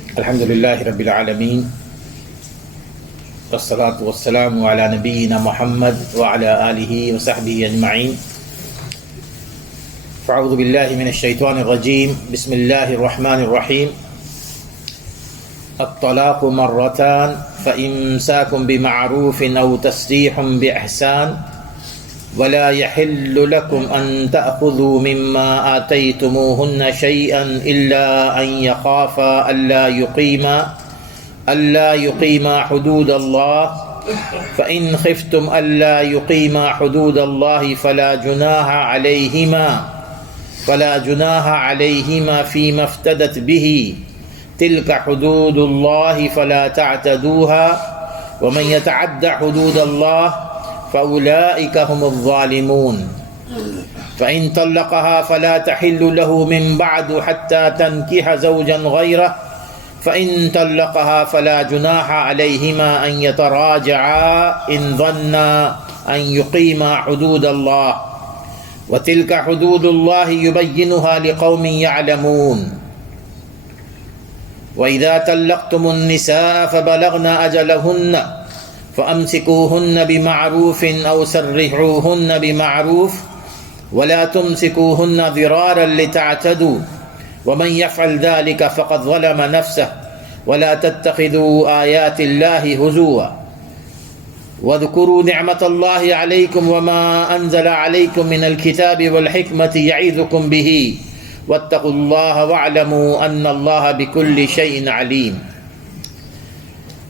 الحمد لله رب العالمين والصلاة والسلام على نبينا محمد وعلى آله وصحبه أجمعين. فأعوذ بالله من الشيطان الرجيم. بسم الله الرحمن الرحيم. الطلاق مرتان فإمساك بمعروف أو تسريح بإحسان ولا يحل لكم أن تأخذوا مما آتيتموهن شيئا إلا أن يخافا ألا يقيما حدود الله فإن خفتم ألا يقيما حدود الله فلا جناح عليهما فيما افتدت به تلك حدود الله فلا تعتدوها ومن يتعد حدود الله فأولئك هم الظالمون. فإن طلقها فلا تحل له من بعد حتى تنكح زوجا غيره فإن طلقها فلا جناح عليهما أن يتراجعا إن ظنا أن يقيما حدود الله وتلك حدود الله يبينها لقوم يعلمون. وإذا طلقتم النساء فبلغن أجلهن فأمسكوهن بمعروف أو سرحوهن بمعروف ولا تمسكوهن ضرارا لتعتدوا ومن يفعل ذلك فقد ظلم نفسه ولا تتخذوا آيات الله هزوا واذكروا نعمة الله عليكم وما أنزل عليكم من الكتاب والحكمة يعظكم به واتقوا الله واعلموا أن الله بكل شيء عليم.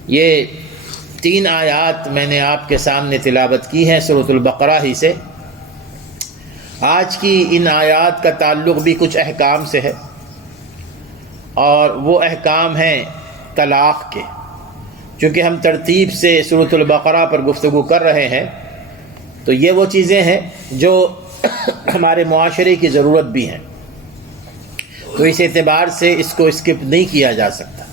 یہ 3 آیات میں نے آپ کے سامنے تلاوت کی ہیں سورۃ البقرہ ہی سے. آج کی ان آیات کا تعلق بھی کچھ احکام سے ہے اور وہ احکام ہیں طلاق کے. چونکہ ہم ترتیب سے سورۃ البقرہ پر گفتگو کر رہے ہیں تو یہ وہ چیزیں ہیں جو ہمارے معاشرے کی ضرورت بھی ہیں، تو اس اعتبار سے اس کو اسکپ نہیں کیا جا سکتا.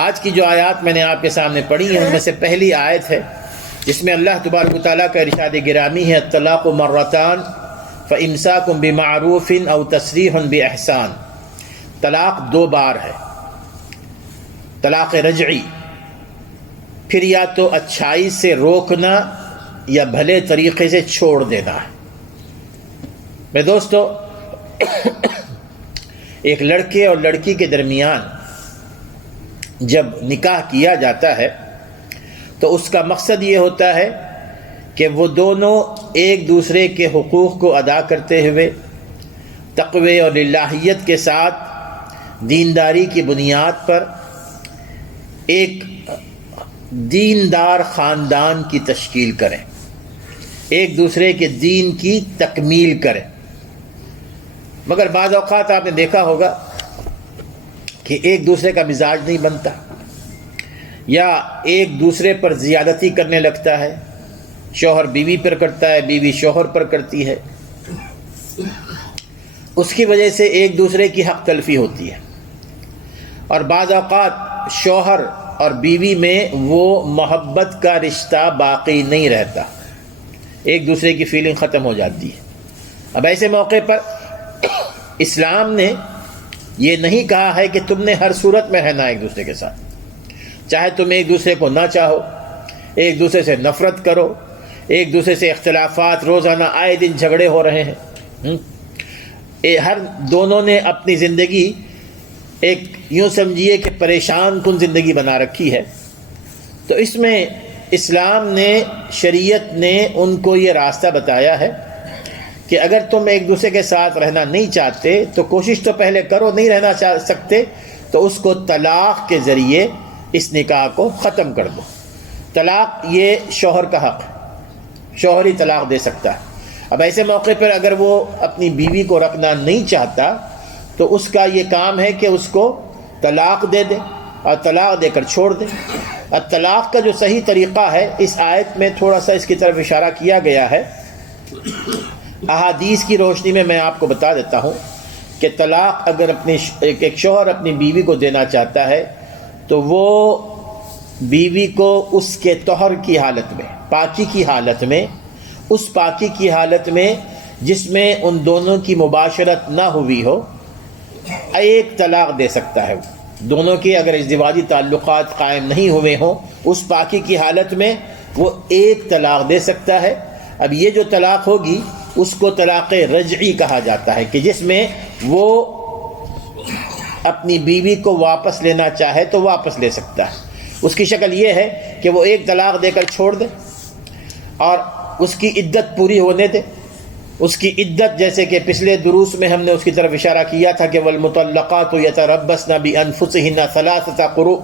آج کی جو آیات میں نے آپ کے سامنے پڑھی ہیں ان میں سے پہلی آیت ہے جس میں اللہ تبارک و تعالیٰ کا ارشاد گرامی ہے الطلاق مرتان فامساک بمعروف او تسریح باحسان. طلاق 2 بار ہے، طلاق رجعی، پھر یا تو اچھائی سے روکنا یا بھلے طریقے سے چھوڑ دینا ہے. میرے دوستو، ایک لڑکے اور لڑکی کے درمیان جب نکاح کیا جاتا ہے تو اس کا مقصد یہ ہوتا ہے کہ وہ دونوں ایک دوسرے کے حقوق کو ادا کرتے ہوئے تقوی اور الہیت کے ساتھ دینداری کی بنیاد پر ایک دیندار خاندان کی تشکیل کریں، ایک دوسرے کے دین کی تکمیل کریں. مگر بعض اوقات آپ نے دیکھا ہوگا کہ ایک دوسرے کا مزاج نہیں بنتا یا ایک دوسرے پر زیادتی کرنے لگتا ہے. شوہر بیوی پر کرتا ہے، بیوی شوہر پر کرتی ہے. اس کی وجہ سے ایک دوسرے کی حق تلفی ہوتی ہے اور بعض اوقات شوہر اور بیوی میں وہ محبت کا رشتہ باقی نہیں رہتا، ایک دوسرے کی فیلنگ ختم ہو جاتی ہے. اب ایسے موقع پر اسلام نے یہ نہیں کہا ہے کہ تم نے ہر صورت میں رہنا ایک دوسرے کے ساتھ، چاہے تم ایک دوسرے کو نہ چاہو، ایک دوسرے سے نفرت کرو، ایک دوسرے سے اختلافات، روزانہ آئے دن جھگڑے ہو رہے ہیں. ہر دونوں نے اپنی زندگی ایک یوں سمجھیے کہ پریشان کن زندگی بنا رکھی ہے. تو اس میں اسلام نے، شریعت نے ان کو یہ راستہ بتایا ہے کہ اگر تم ایک دوسرے کے ساتھ رہنا نہیں چاہتے تو کوشش تو پہلے کرو، نہیں رہنا چاہ سکتے تو اس کو طلاق کے ذریعے اس نکاح کو ختم کر دو. طلاق یہ شوہر کا حق ہے، شوہر ہی طلاق دے سکتا ہے. اب ایسے موقع پر اگر وہ اپنی بیوی کو رکھنا نہیں چاہتا تو اس کا یہ کام ہے کہ اس کو طلاق دے دے اور طلاق دے کر چھوڑ دے. اور طلاق کا جو صحیح طریقہ ہے اس آیت میں تھوڑا سا اس کی طرف اشارہ کیا گیا ہے. احادیث کی روشنی میں آپ کو بتا دیتا ہوں کہ طلاق اگر ایک شوہر اپنی بیوی کو دینا چاہتا ہے تو وہ بیوی کو اس کے طہر کی حالت میں، پاکی کی حالت میں، اس پاکی کی حالت میں جس میں ان دونوں کی مباشرت نہ ہوئی ہو، ایک طلاق دے سکتا ہے. دونوں کے اگر ازدواجی تعلقات قائم نہیں ہوئے ہوں اس پاکی کی حالت میں وہ ایک طلاق دے سکتا ہے۔ اب یہ جو طلاق ہوگی اس کو طلاق رجعی کہا جاتا ہے، کہ جس میں وہ اپنی بیوی کو واپس لینا چاہے تو واپس لے سکتا ہے۔ اس کی شکل یہ ہے کہ وہ ایک طلاق دے کر چھوڑ دے اور اس کی عدت پوری ہونے دے۔ اس کی عدت جیسے کہ پچھلے دروس میں ہم نے اس کی طرف اشارہ کیا تھا کہ والمطلقات یتربصن بانفسہن ثلاثۃ قروء،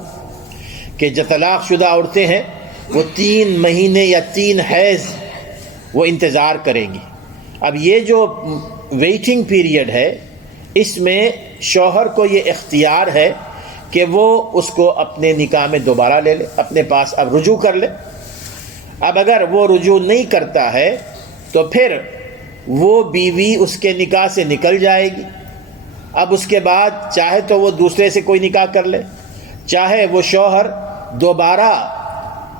کہ جو طلاق شدہ عورتیں ہیں وہ 3 مہینے یا 3 حیض وہ انتظار کریں گی۔ اب یہ جو ویٹنگ پیریڈ ہے اس میں شوہر کو یہ اختیار ہے کہ وہ اس کو اپنے نکاح میں دوبارہ لے لے، اپنے پاس اب رجوع کر لے۔ اب اگر وہ رجوع نہیں کرتا ہے تو پھر وہ بیوی اس کے نکاح سے نکل جائے گی۔ اب اس کے بعد چاہے تو وہ دوسرے سے کوئی نکاح کر لے، چاہے وہ شوہر دوبارہ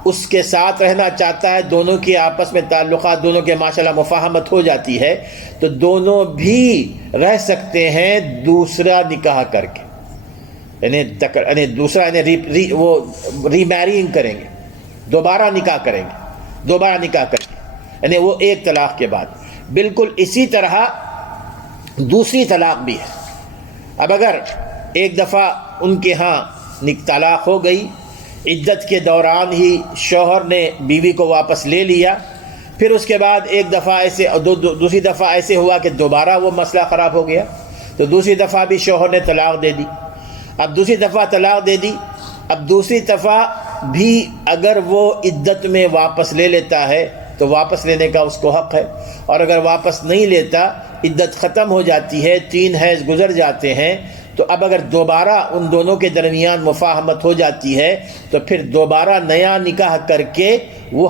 اس کے ساتھ رہنا چاہتا ہے، دونوں کے آپس میں تعلقات، دونوں کے ماشاءاللہ مفاہمت ہو جاتی ہے تو دونوں بھی رہ سکتے ہیں دوسرا نکاح کر کے، یعنی دوسرا وہ ری میرینگ کریں گے، دوبارہ نکاح کریں گے، دوبارہ نکاح کریں گے، یعنی وہ ایک طلاق کے بعد۔ بالکل اسی طرح دوسری طلاق بھی ہے۔ اب اگر ایک دفعہ ان کے ہاں طلاق ہو گئی، عدت کے دوران ہی شوہر نے بیوی کو واپس لے لیا، پھر اس کے بعد ایک دفعہ ایسے دوسری دفعہ ایسے ہوا کہ دوبارہ وہ مسئلہ خراب ہو گیا تو دوسری دفعہ بھی شوہر نے طلاق دے دی۔ اب دوسری دفعہ طلاق دے دی، اب دوسری دفعہ بھی اگر وہ عدت میں واپس لے لیتا ہے تو واپس لینے کا اس کو حق ہے، اور اگر واپس نہیں لیتا، عدت ختم ہو جاتی ہے، 3 حیض گزر جاتے ہیں، تو اب اگر دوبارہ ان دونوں کے درمیان مفاہمت ہو جاتی ہے تو پھر دوبارہ نیا نکاح کر کے وہ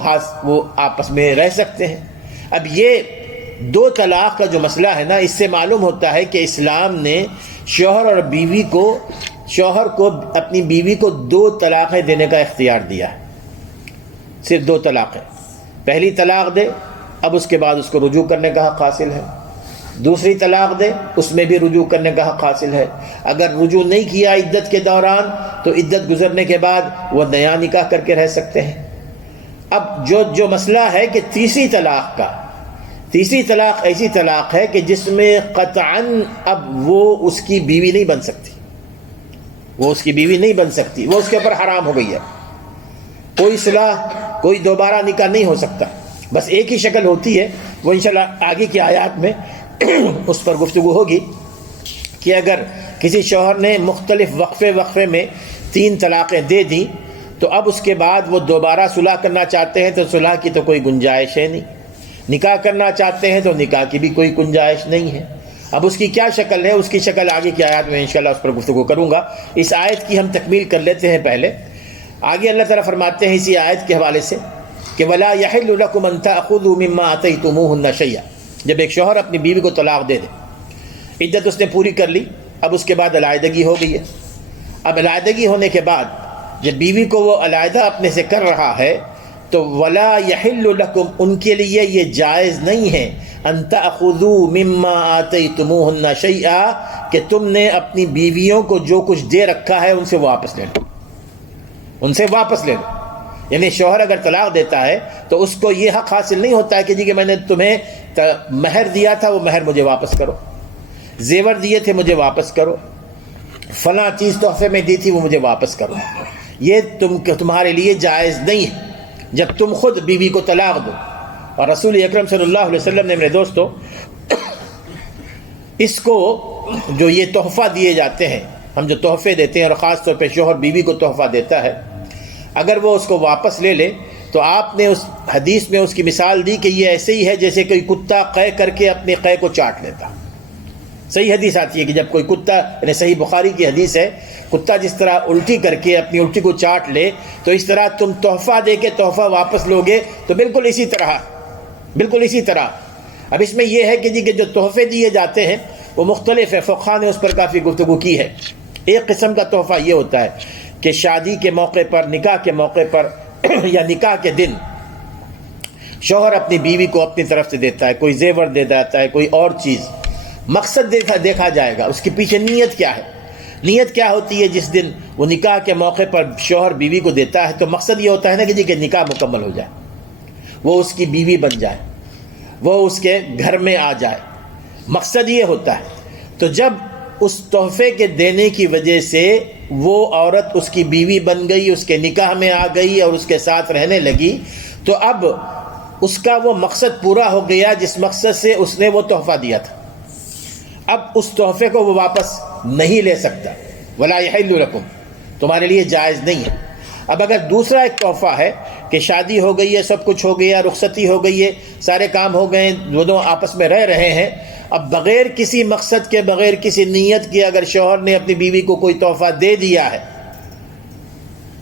آپس میں رہ سکتے ہیں۔ اب یہ 2 طلاق کا جو مسئلہ ہے نا، اس سے معلوم ہوتا ہے کہ اسلام نے شوہر کو اپنی بیوی کو 2 طلاقیں دینے کا اختیار دیا ہے، صرف 2 طلاقیں۔ پہلی طلاق دے، اب اس کے بعد اس کو رجوع کرنے کا حق حاصل ہے۔ دوسری طلاق دے، اس میں بھی رجوع کرنے کا حق حاصل ہے۔ اگر رجوع نہیں کیا عدت کے دوران تو عدت گزرنے کے بعد وہ نیا نکاح کر کے رہ سکتے ہیں۔ اب جو مسئلہ ہے کہ تیسری طلاق کا، تیسری طلاق ایسی طلاق ہے کہ جس میں قطعاً اب وہ اس کی بیوی نہیں بن سکتی، وہ اس کی بیوی نہیں بن سکتی، وہ اس کے اوپر حرام ہو گئی ہے، کوئی صلح، کوئی دوبارہ نکاح نہیں ہو سکتا، بس ایک ہی شکل ہوتی ہے۔ وہ انشاءاللہ آگے کی آیات میں اس پر گفتگو ہوگی کہ اگر کسی شوہر نے مختلف وقفے میں 3 طلاقیں دے دیں تو اب اس کے بعد وہ دوبارہ صلح کرنا چاہتے ہیں تو صلح کی تو کوئی گنجائش ہے نہیں، نکاح کرنا چاہتے ہیں تو نکاح کی بھی کوئی گنجائش نہیں ہے۔ اب اس کی کیا شکل ہے، اس کی شکل آگے کی آیات میں انشاءاللہ اس پر گفتگو کروں گا۔ اس آیت کی ہم تکمیل کر لیتے ہیں پہلے۔ آگے اللہ تعالیٰ فرماتے ہیں اسی آیت کے حوالے سے کہ وَلَا يَحِلُّ لَكُمْ أَن تَأْخُذُوا مِمَّا آتَيْتُمُوهُنَّ شَيْئًا۔ جب ایک شوہر اپنی بیوی کو طلاق دے دے، عدت اس نے پوری کر لی، اب اس کے بعد علیحدگی ہو گئی ہے۔ اب علیحدگی ہونے کے بعد جب بیوی کو وہ علیحدہ اپنے سے کر رہا ہے تو وَلَا يَحِلُّ لَكُمْ، ان کے لیے یہ جائز نہیں ہے، أَن تَأْخُذُوا مِمَّا آتَيْتُمُوهُنَّ شَيْئًا، کہ تم نے اپنی بیویوں کو جو کچھ دے رکھا ہے ان سے واپس لے لو، ان سے واپس لے لو۔ یعنی شوہر اگر طلاق دیتا ہے تو اس کو یہ حق حاصل نہیں ہوتا ہے کہ جی کہ میں نے تمہیں مہر دیا تھا وہ مہر مجھے واپس کرو، زیور دیے تھے مجھے واپس کرو، فلاں چیز تحفے میں دی تھی وہ مجھے واپس کرو۔ یہ تمہارے لیے جائز نہیں ہے جب تم خود بیوی کو طلاق دو۔ اور رسول اکرم صلی اللہ علیہ وسلم نے، میرے دوستو، اس کو جو یہ تحفہ دیے جاتے ہیں، ہم جو تحفے دیتے ہیں اور خاص طور پہ شوہر بیوی کو تحفہ دیتا ہے، اگر وہ اس کو واپس لے لے تو آپ نے اس حدیث میں اس کی مثال دی کہ یہ ایسے ہی ہے جیسے کوئی کتا قے کر کے اپنے قے کو چاٹ لیتا۔ صحیح حدیث آتی ہے کہ جب کوئی کتا، یعنی صحیح بخاری کی حدیث ہے، کتا جس طرح الٹی کر کے اپنی الٹی کو چاٹ لے تو اس طرح تم تحفہ دے کے تحفہ واپس لوگے تو بالکل اسی طرح۔ اب اس میں یہ ہے کہ جی کہ جو تحفے دیے جاتے ہیں وہ مختلف ہے، فقہاء نے اس پر کافی گفتگو کی ہے۔ ایک قسم کا تحفہ یہ ہوتا ہے کہ شادی کے موقع پر، نکاح کے موقع پر یا نکاح کے دن شوہر اپنی بیوی کو اپنی طرف سے دیتا ہے، کوئی زیور دے دیتا ہے، کوئی اور چیز، مقصد دیکھا جائے گا اس کے پیچھے نیت کیا ہے۔ نیت کیا ہوتی ہے جس دن وہ نکاح کے موقع پر شوہر بیوی کو دیتا ہے؟ تو مقصد یہ ہوتا ہے نا کہ جی کہ نکاح مکمل ہو جائے، وہ اس کی بیوی بن جائے، وہ اس کے گھر میں آ جائے، مقصد یہ ہوتا ہے۔ تو جب اس تحفے کے دینے کی وجہ سے وہ عورت اس کی بیوی بن گئی، اس کے نکاح میں آ گئی اور اس کے ساتھ رہنے لگی، تو اب اس کا وہ مقصد پورا ہو گیا جس مقصد سے اس نے وہ تحفہ دیا تھا۔ اب اس تحفے کو وہ واپس نہیں لے سکتا، ولا یحل لکم، تمہارے لیے جائز نہیں ہے۔ اب اگر دوسرا ایک تحفہ ہے کہ شادی ہو گئی ہے، سب کچھ ہو گیا، رخصتی ہو گئی ہے، سارے کام ہو گئے، دونوں آپس میں رہ رہے ہیں، اب بغیر کسی مقصد کے، بغیر کسی نیت کے اگر شوہر نے اپنی بیوی کو کوئی تحفہ دے دیا ہے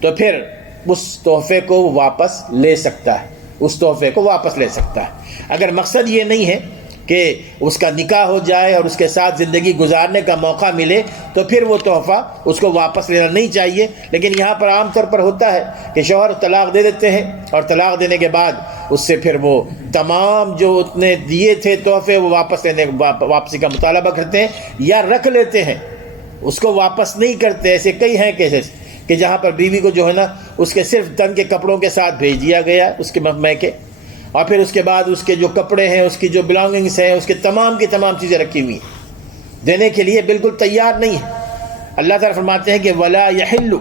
تو پھر اس تحفے کو واپس لے سکتا ہے، اس تحفے کو واپس لے سکتا ہے۔ اگر مقصد یہ نہیں ہے کہ اس کا نکاح ہو جائے اور اس کے ساتھ زندگی گزارنے کا موقع ملے تو پھر وہ تحفہ اس کو واپس لینا نہیں چاہیے۔ لیکن یہاں پر عام طور پر ہوتا ہے کہ شوہر طلاق دے دیتے ہیں اور طلاق دینے کے بعد اس سے پھر وہ تمام جو اتنے دیے تھے تحفے وہ واپسی کا مطالبہ کرتے ہیں یا رکھ لیتے ہیں، اس کو واپس نہیں کرتے۔ ایسے کئی ہیں کیسز کہ جہاں پر بیوی کو جو ہے نا اس کے صرف تن کے کپڑوں کے ساتھ بھیج دیا گیا اس کے میکے، اور پھر اس کے بعد اس کے جو کپڑے ہیں، اس کی جو بلانگنگس ہیں، اس کے تمام کی تمام چیزیں رکھی ہوئی ہیں، دینے کے لیے بالکل تیار نہیں ہے۔ اللہ تعالیٰ فرماتے ہیں کہ ولا یحل،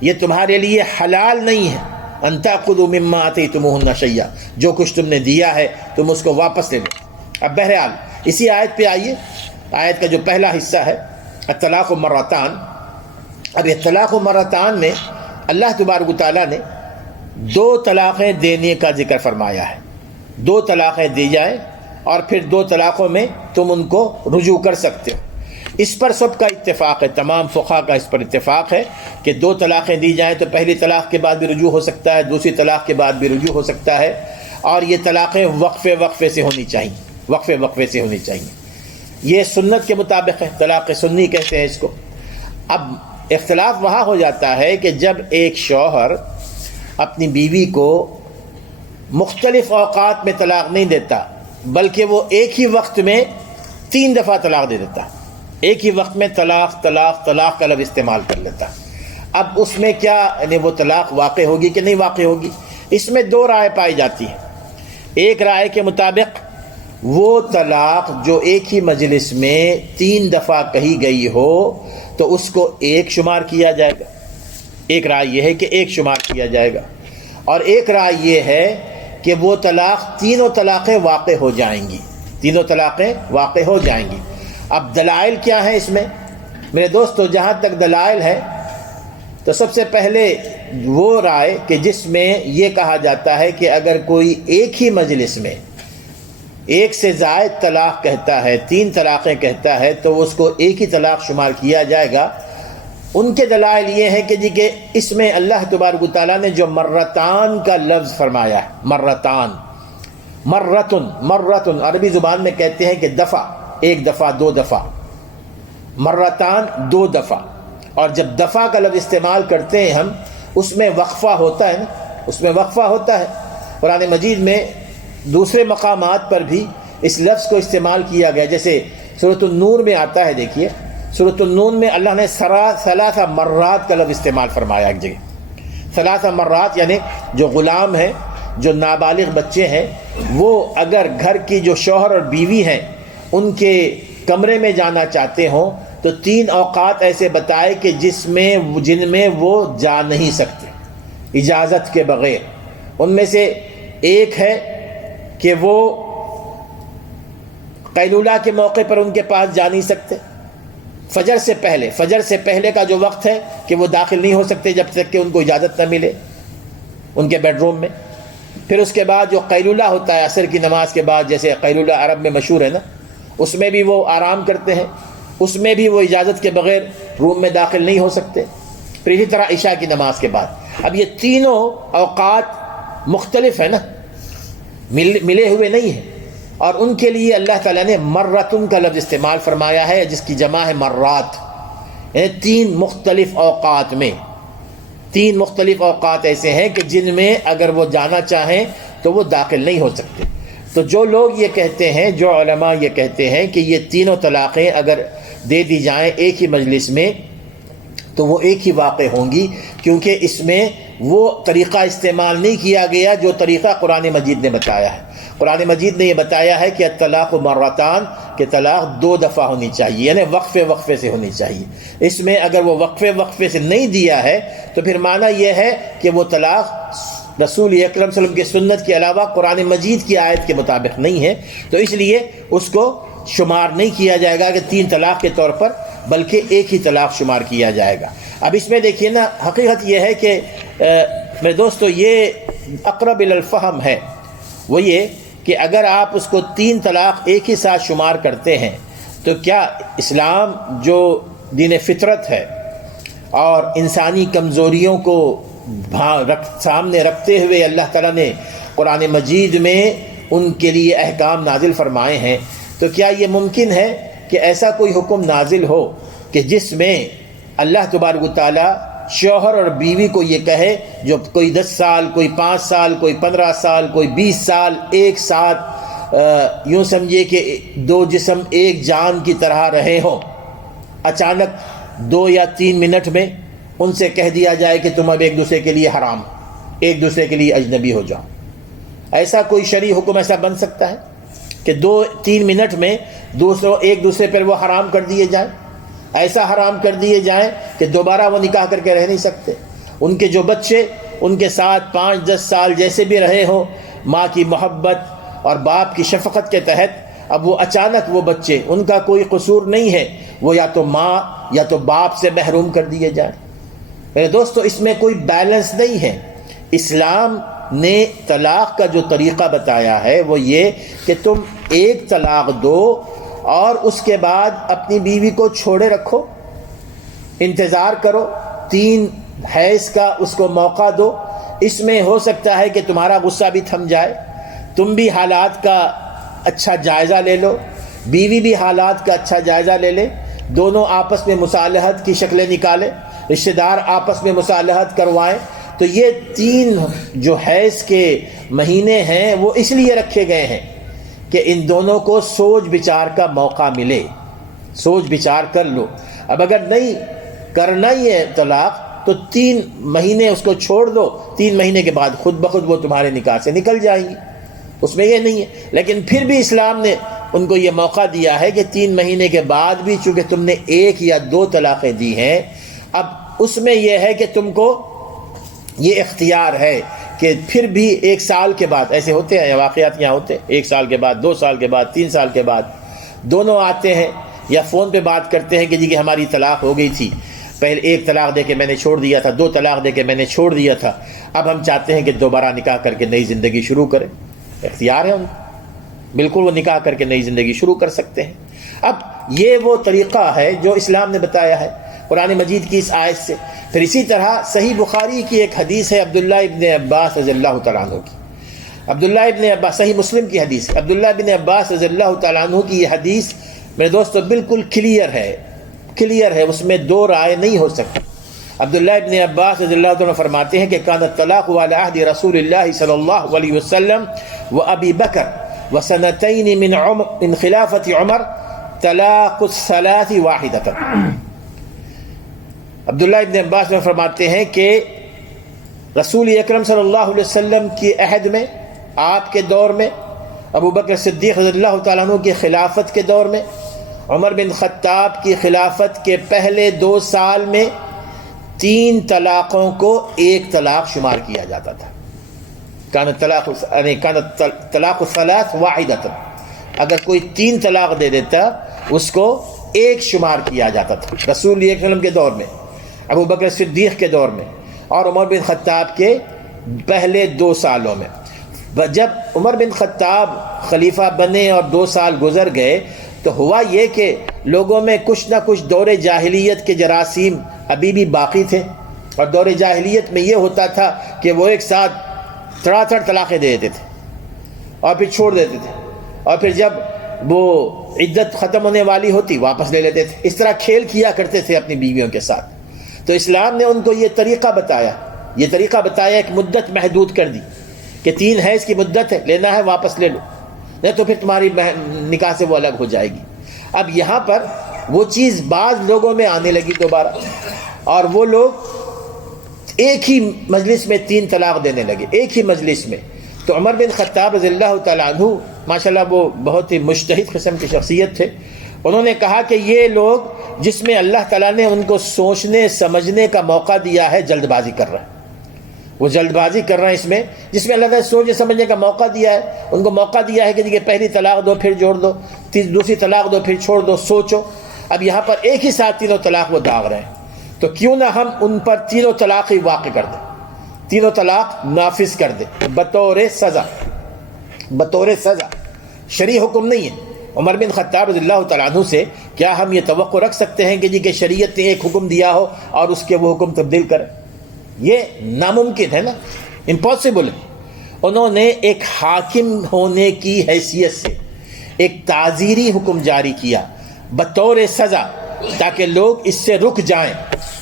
یہ تمہارے لیے حلال نہیں ہے، ان تأخذوا مما آتیتموہن شیئا، جو کچھ تم نے دیا ہے تم اس کو واپس لے لو۔ اب بہرحال اسی آیت پہ آئیے، آیت کا جو پہلا حصہ ہے الطلاق مرتان۔ اب یہ طلاق مرتان میں اللہ تبارک و تعالیٰ نے 2 طلاقیں دینے کا ذکر فرمایا ہے، 2 طلاقیں دی جائیں اور پھر 2 طلاقوں میں تم ان کو رجوع کر سکتے ہو۔ اس پر سب کا اتفاق ہے، تمام فقہا کا اس پر اتفاق ہے کہ 2 طلاقیں دی جائیں تو پہلی طلاق کے بعد بھی رجوع ہو سکتا ہے، دوسری طلاق کے بعد بھی رجوع ہو سکتا ہے، اور یہ طلاقیں وقفے سے ہونی چاہیے، وقفے سے ہونی چاہیے۔ یہ سنت کے مطابق ہے، طلاق سنی کہتے ہیں اس کو۔ اب اختلاف وہاں ہو جاتا ہے کہ جب ایک شوہر اپنی بیوی کو مختلف اوقات میں طلاق نہیں دیتا بلکہ وہ ایک ہی وقت میں 3 دفعہ طلاق دے دیتا، ایک ہی وقت میں طلاق طلاق طلاق کا لفظ استعمال کر لیتا، اب اس میں کیا یعنی وہ طلاق واقع ہوگی کہ نہیں واقع ہوگی؟ اس میں 2 رائے پائی جاتی ہیں۔ ایک رائے کے مطابق وہ طلاق جو ایک ہی مجلس میں 3 دفعہ کہی گئی ہو تو اس کو ایک شمار کیا جائے گا، ایک رائے یہ ہے کہ ایک شمار کیا جائے گا، اور ایک رائے یہ ہے کہ وہ طلاق تینوں طلاقیں واقع ہو جائیں گی، تینوں طلاقیں واقع ہو جائیں گی۔ اب دلائل کیا ہیں اس میں میرے دوستو؟ جہاں تک دلائل ہے تو سب سے پہلے وہ رائے کہ جس میں یہ کہا جاتا ہے کہ اگر کوئی ایک ہی مجلس میں ایک سے زائد طلاق کہتا ہے، 3 طلاقیں کہتا ہے، تو اس کو ایک ہی طلاق شمار کیا جائے گا۔ ان کے دلائل یہ ہے کہ جی کہ اس میں اللہ تبارک و تعالیٰ نے جو مرتان کا لفظ فرمایا ہے، مرتان، مرتن عربی زبان میں کہتے ہیں کہ دفعہ، 1 دفعہ 2 دفعہ، مرتان 2 دفعہ، اور جب دفعہ کا لفظ استعمال کرتے ہیں ہم اس میں وقفہ ہوتا ہے نا، اس میں وقفہ ہوتا ہے۔ قرآن مجید میں دوسرے مقامات پر بھی اس لفظ کو استعمال کیا گیا، جیسے سورۃ النور میں آتا ہے، دیکھیے سورۃ النور میں اللہ نے 3 مرات کا لفظ استعمال فرمایا ایک جگہ، 3 مرات، یعنی جو غلام ہیں، جو نابالغ بچے ہیں، وہ اگر گھر کی جو شوہر اور بیوی ہیں ان کے کمرے میں جانا چاہتے ہوں تو 3 اوقات ایسے بتائے کہ جن میں وہ جا نہیں سکتے اجازت کے بغیر۔ ان میں سے ایک ہے کہ وہ قیلولہ کے موقع پر ان کے پاس جا نہیں سکتے، فجر سے پہلے کا جو وقت ہے کہ وہ داخل نہیں ہو سکتے جب تک کہ ان کو اجازت نہ ملے ان کے بیڈ روم میں۔ پھر اس کے بعد جو قیلولہ ہوتا ہے عصر کی نماز کے بعد، جیسے قیلولہ عرب میں مشہور ہے نا، اس میں بھی وہ آرام کرتے ہیں، اس میں بھی وہ اجازت کے بغیر روم میں داخل نہیں ہو سکتے۔ پھر اسی طرح عشاء کی نماز کے بعد۔ اب یہ تینوں اوقات مختلف ہیں نا، ملے ہوئے نہیں ہیں، اور ان کے لیے اللہ تعالیٰ نے مرتن کا لفظ استعمال فرمایا ہے جس کی جمع ہے مرات، یعنی 3 مختلف اوقات میں، 3 مختلف اوقات ایسے ہیں کہ جن میں اگر وہ جانا چاہیں تو وہ داخل نہیں ہو سکتے۔ تو جو لوگ یہ کہتے ہیں، جو علماء یہ کہتے ہیں کہ یہ تینوں طلاقیں اگر دے دی جائیں ایک ہی مجلس میں تو وہ ایک ہی واقع ہوں گی، کیونکہ اس میں وہ طریقہ استعمال نہیں کیا گیا جو طریقہ قرآن مجید نے بتایا ہے۔ قرآن مجید نے یہ بتایا ہے کہ الطلاق مرتان، کہ طلاق 2 دفعہ ہونی چاہیے، یعنی وقفے وقفے سے ہونی چاہیے۔ اس میں اگر وہ وقفے وقفے سے نہیں دیا ہے تو پھر معنی یہ ہے کہ وہ طلاق رسول اکرم صلی اللہ علیہ وسلم کی سنت کے علاوہ قرآن مجید کی آیت کے مطابق نہیں ہے، تو اس لیے اس کو شمار نہیں کیا جائے گا کہ 3 طلاق کے طور پر، بلکہ ایک ہی طلاق شمار کیا جائے گا۔ اب اس میں دیکھیے نا، حقیقت یہ ہے کہ میرے دوستو یہ اقرب الی الفہم ہے، وہ یہ کہ اگر آپ اس کو 3 طلاق ایک ہی ساتھ شمار کرتے ہیں تو کیا اسلام جو دین فطرت ہے اور انسانی کمزوریوں کو سامنے رکھتے ہوئے اللہ تعالیٰ نے قرآن مجید میں ان کے لیے احکام نازل فرمائے ہیں، تو کیا یہ ممکن ہے کہ ایسا کوئی حکم نازل ہو کہ جس میں اللہ تبارک و تعالیٰ شوہر اور بیوی کو یہ کہے، جو کوئی 10 سال، کوئی 5 سال، کوئی 15 سال، کوئی 20 سال ایک ساتھ یوں سمجھے کہ 2 جسم ایک جان کی طرح رہے ہوں، اچانک 2 یا 3 منٹ میں ان سے کہہ دیا جائے کہ تم اب ایک دوسرے کے لیے حرام، ایک دوسرے کے لیے اجنبی ہو جاؤ؟ ایسا کوئی شرعی حکم ایسا بن سکتا ہے کہ 2-3 منٹ میں ایک دوسرے پر وہ حرام کر دیے جائیں؟ ایسا حرام کر دیے جائیں کہ دوبارہ وہ نکاح کر کے رہ نہیں سکتے؟ ان کے جو بچے ان کے ساتھ 5-10 سال جیسے بھی رہے ہوں، ماں کی محبت اور باپ کی شفقت کے تحت، اب وہ اچانک وہ بچے، ان کا کوئی قصور نہیں ہے، وہ یا تو ماں یا تو باپ سے محروم کر دیے جائیں۔ میرے دوستو، اس میں کوئی بیلنس نہیں ہے۔ اسلام نے طلاق کا جو طریقہ بتایا ہے وہ یہ کہ تم ایک طلاق دو اور اس کے بعد اپنی بیوی کو چھوڑے رکھو، انتظار کرو، 3 حیض کا اس کو موقع دو۔ اس میں ہو سکتا ہے کہ تمہارا غصہ بھی تھم جائے، تم بھی حالات کا اچھا جائزہ لے لو، بیوی بھی حالات کا اچھا جائزہ لے لے، دونوں آپس میں مصالحت کی شکلیں نکالیں، رشتہ دار آپس میں مصالحت کروائیں۔ تو یہ 3 جو حیض کے مہینے ہیں وہ اس لیے رکھے گئے ہیں کہ ان دونوں کو سوچ بچار کا موقع ملے، سوچ بچار کر لو۔ اب اگر نہیں کرنا ہی ہے طلاق تو 3 مہینے اس کو چھوڑ دو، 3 مہینے کے بعد خود بخود وہ تمہارے نکاح سے نکل جائیں گی، اس میں یہ نہیں ہے۔ لیکن پھر بھی اسلام نے ان کو یہ موقع دیا ہے کہ 3 مہینے کے بعد بھی چونکہ تم نے 1 یا 2 طلاقیں دی ہیں، اب اس میں یہ ہے کہ تم کو یہ اختیار ہے کہ پھر بھی 1 سال کے بعد، ایسے ہوتے ہیں واقعات یہاں ہوتے ہیں، 1 سال کے بعد، 2 سال کے بعد، 3 سال کے بعد دونوں آتے ہیں یا فون پہ بات کرتے ہیں کہ جی کہ ہماری طلاق ہو گئی تھی، پہلے 1 طلاق دے کے میں نے چھوڑ دیا تھا، 2 طلاق دے کے میں نے چھوڑ دیا تھا، اب ہم چاہتے ہیں کہ دوبارہ نکاح کر کے نئی زندگی شروع کریں۔ اختیار ہے ان کو، بالکل وہ نکاح کر کے نئی زندگی شروع کر سکتے ہیں۔ اب یہ وہ طریقہ ہے جو اسلام نے بتایا ہے قرآن مجید کی اس آیت سے۔ پھر اسی طرح صحیح بخاری کی ایک حدیث ہے عبداللہ ابن عباس رضی اللہ تعالیٰ عنہ کی، عبداللہ ابن عباس، صحیح مسلم کی حدیث ہے، عبداللہ ابن عباس رضی اللہ تعالیٰ عنہ کی یہ حدیث میرے دوستو بالکل کلیئر ہے، اس میں 2 رائے نہیں ہو سکتی۔ عبداللہ ابن عباس رضی اللہ تعالیٰ فرماتے ہیں کہ کان الطلاق علی عہد رسول اللہ صلی اللہ علیہ وسلم و ابی بکر و سنتین من خلافت عمر طلاق الثلاث واحدۃ۔ عبداللہ ابن عباس میں فرماتے ہیں کہ رسول اکرم صلی اللہ علیہ وسلم کی عہد میں، آپ کے دور میں، ابو بکر صدیق رضی اللہ تعالیٰ عنہ کی خلافت کے دور میں، عمر بن خطاب کی خلافت کے پہلے 2 سال میں 3 طلاقوں کو 1 طلاق شمار کیا جاتا تھا۔ کانت طلاق الثلاث واحدۃ، اگر کوئی 3 طلاق دے دیتا اس کو 1 شمار کیا جاتا تھا رسول اللہ علیہ وسلم کے دور میں، ابو بکر صدیق کے دور میں اور عمر بن خطاب کے پہلے 2 سالوں میں۔ جب عمر بن خطاب خلیفہ بنے اور 2 سال گزر گئے تو ہوا یہ کہ لوگوں میں کچھ نہ کچھ دور جاہلیت کے جراثیم ابھی بھی باقی تھے، اور دور جاہلیت میں یہ ہوتا تھا کہ وہ ایک ساتھ تڑاتڑ طلاقیں دے دیتے تھے اور پھر چھوڑ دیتے تھے، اور پھر جب وہ عدت ختم ہونے والی ہوتی واپس لے لیتے تھے۔ اس طرح کھیل کیا کرتے تھے اپنی بیویوں کے ساتھ۔ تو اسلام نے ان کو یہ طریقہ بتایا، ایک مدت محدود کر دی کہ 3 حیض کی مدت ہے، لینا ہے واپس لے لو، نہیں تو پھر تمہاری نکاح سے وہ الگ ہو جائے گی۔ اب یہاں پر وہ چیز بعض لوگوں میں آنے لگی دوبارہ، اور وہ لوگ ایک ہی مجلس میں 3 طلاق دینے لگے، ایک ہی مجلس میں۔ تو عمر بن خطاب رضی اللہ تعالیٰ عنہ ماشاءاللہ وہ بہت ہی مجتہد قسم کی شخصیت تھے، انہوں نے کہا کہ یہ لوگ جس میں اللہ تعالیٰ نے ان کو سوچنے سمجھنے کا موقع دیا ہے، جلد بازی کر رہا ہے، وہ جلد بازی کر رہے ہیں اس میں، جس میں اللہ تعالیٰ نے سوچنے سمجھنے کا موقع دیا ہے، ان کو موقع دیا ہے کہ پہلی طلاق دو پھر جوڑ دو، دوسری طلاق دو پھر چھوڑ دو، سوچو۔ اب یہاں پر ایک ہی ساتھ تینوں طلاق وہ داغ رہے ہیں، تو کیوں نہ ہم ان پر تینوں طلاق ہی واقع کر دیں، تینوں طلاق نافذ کر دیں بطور سزا، بطور سزا۔ شرعی حکم نہیں ہے۔ عمر بن خطاب رضی اللہ تعالیٰ عنہ سے کیا ہم یہ توقع رکھ سکتے ہیں کہ شریعت نے ایک حکم دیا ہو اور اس کے وہ حکم تبدیل کرے؟ یہ ناممکن ہے نا، امپاسبل ہے۔ انہوں نے ایک حاکم ہونے کی حیثیت سے ایک تعزیری حکم جاری کیا بطور سزا، تاکہ لوگ اس سے رک جائیں۔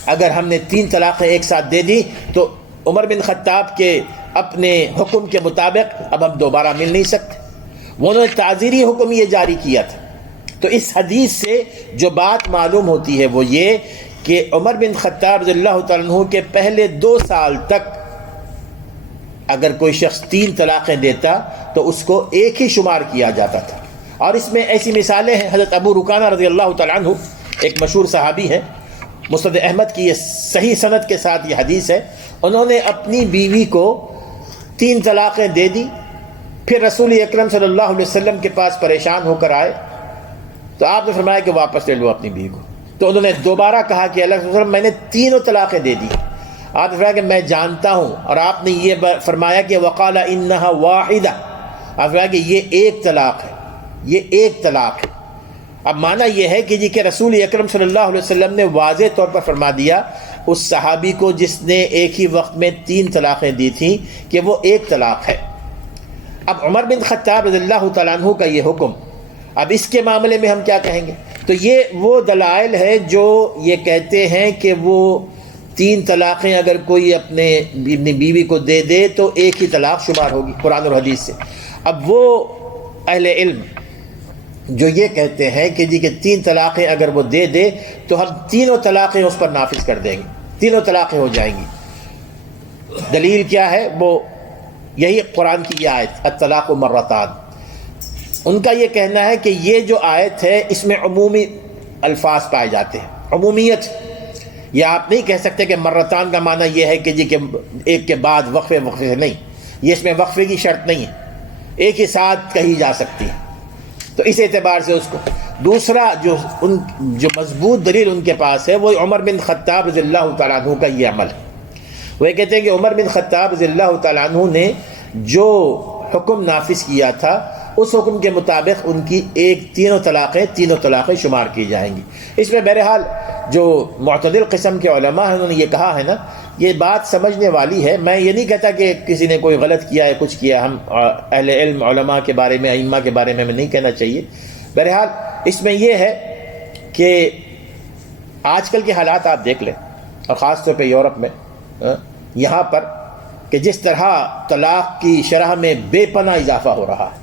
اگر ہم نے 3 طلاقیں ایک ساتھ دے دی تو عمر بن خطاب کے اپنے حکم کے مطابق اب ہم دوبارہ مل نہیں سکتے، وہ انہوں نے تعزیری حکم یہ جاری کیا تھا۔ تو اس حدیث سے جو بات معلوم ہوتی ہے وہ یہ کہ عمر بن خطاب رضی اللہ تعالیٰ عنہ کے پہلے 2 سال تک اگر کوئی شخص 3 طلاقیں دیتا تو اس کو ایک ہی شمار کیا جاتا تھا۔ اور اس میں ایسی مثالیں ہیں، حضرت ابو رکانہ رضی اللہ تعالیٰ عنہ ایک مشہور صحابی ہیں، مسند احمد کی یہ صحیح سند کے ساتھ یہ حدیث ہے، انہوں نے اپنی بیوی کو 3 طلاقیں دے دی، پھر رسول اکرم صلی اللہ علیہ وسلم کے پاس پریشان ہو کر آئے تو آپ نے فرمایا کہ واپس لے لو اپنی بیوی کو۔ تو انہوں نے دوبارہ کہا کہ اللہ کے رسول میں نے 3 طلاقیں دے دی۔ آپ نے فرمایا کہ میں جانتا ہوں، اور آپ نے یہ فرمایا کہ وقال انہا واحدہ، آپ نے فرمایا کہ یہ ایک طلاق ہے، یہ ایک طلاق ہے۔ اب معنی یہ ہے کہ رسول اکرم صلی اللہ علیہ وسلم نے واضح طور پر فرما دیا اس صحابی کو جس نے ایک ہی وقت میں 3 طلاقیں دی تھیں کہ وہ ایک طلاق ہے۔ اب عمر بن خطاب رضی اللہ تعالیٰ عنہ کا یہ حکم، اب اس کے معاملے میں ہم کیا کہیں گے؟ تو یہ وہ دلائل ہے جو یہ کہتے ہیں کہ وہ 3 طلاقیں اگر کوئی اپنی بیوی کو دے دے تو ایک ہی طلاق شمار ہوگی قرآن اور حدیث سے۔ اب وہ اہل علم جو یہ کہتے ہیں کہ 3 طلاقیں اگر وہ دے دے تو ہم تینوں طلاقیں اس پر نافذ کر دیں گے، تینوں طلاقیں ہو جائیں گی۔ دلیل کیا ہے؟ وہ یہی قرآن کی یہ آیت الطلاق مرتان۔ ان کا یہ کہنا ہے کہ یہ جو آیت ہے اس میں عمومی الفاظ پائے جاتے ہیں، عمومیت۔ یہ آپ نہیں کہہ سکتے کہ مرتان کا معنی یہ ہے کہ ایک کے بعد وقفے سے نہیں، یہ اس میں وقفے کی شرط نہیں ہے، ایک ہی ساتھ کہی جا سکتی ہے۔ تو اس اعتبار سے اس کو دوسرا جو مضبوط دلیل ان کے پاس ہے وہ عمر بن خطاب رضی اللہ تعالیٰ عنہ کا یہ عمل ہے۔ وہ یہ کہتے ہیں کہ عمر بن خطاب رضی اللہ تعالیٰ عنہ نے جو حکم نافذ کیا تھا اس حکم کے مطابق ان کی تینوں طلاقیں شمار کی جائیں گی۔ اس میں بہرحال جو معتدل قسم کے علماء ہیں انہوں نے یہ کہا ہے نا، یہ بات سمجھنے والی ہے۔ میں یہ نہیں کہتا کہ کسی نے کوئی غلط کیا ہے، کچھ کیا، ہم اہل علم علماء کے بارے میں، ائمہ کے بارے میں نہیں کہنا چاہیے۔ بہرحال اس میں یہ ہے کہ آج کل کے حالات آپ دیکھ لیں، اور خاص طور پہ یورپ میں، یہاں پر کہ جس طرح طلاق کی شرح میں بے پناہ اضافہ ہو رہا ہے،